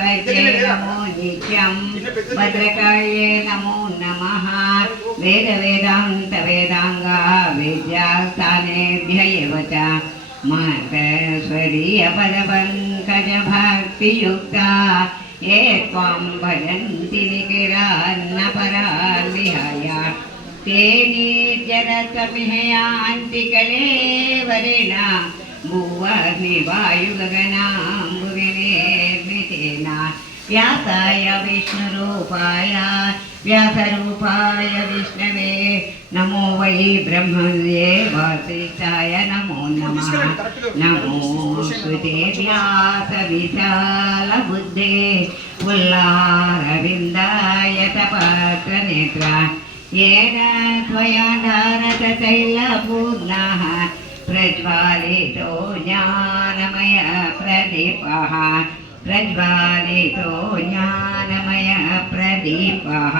सरस्वत्यै नमो नित्यं भद्रकाये नमो नमः वेदान्ता विद्यास्थानेभ्य एव च महतस्वरीयपदपङ्कजभक्तियुक्ता ये त्वां भजन्ति निखिलान्नपरान् विहाय ते निर्जरत्वमिहयान्ति कलेवरेण भुवनिवायुगगनाम्बुविनिर्मितेन व्यासाय विष्णुरूपाय व्यासरूपाय विष्णवे नमो वै ब्रह्मणे वसिष्ठाय नमो नमः नमो श्रुते व्यासविशालबुद्धे पुल्लारविन्दाय तपत्रनेत्र येन त्वया धारततैलपूर्णः प्रज्वालितो ज्ञानमय प्रदीपः प्रज्वालितो ज्ञानमय प्रदीपः।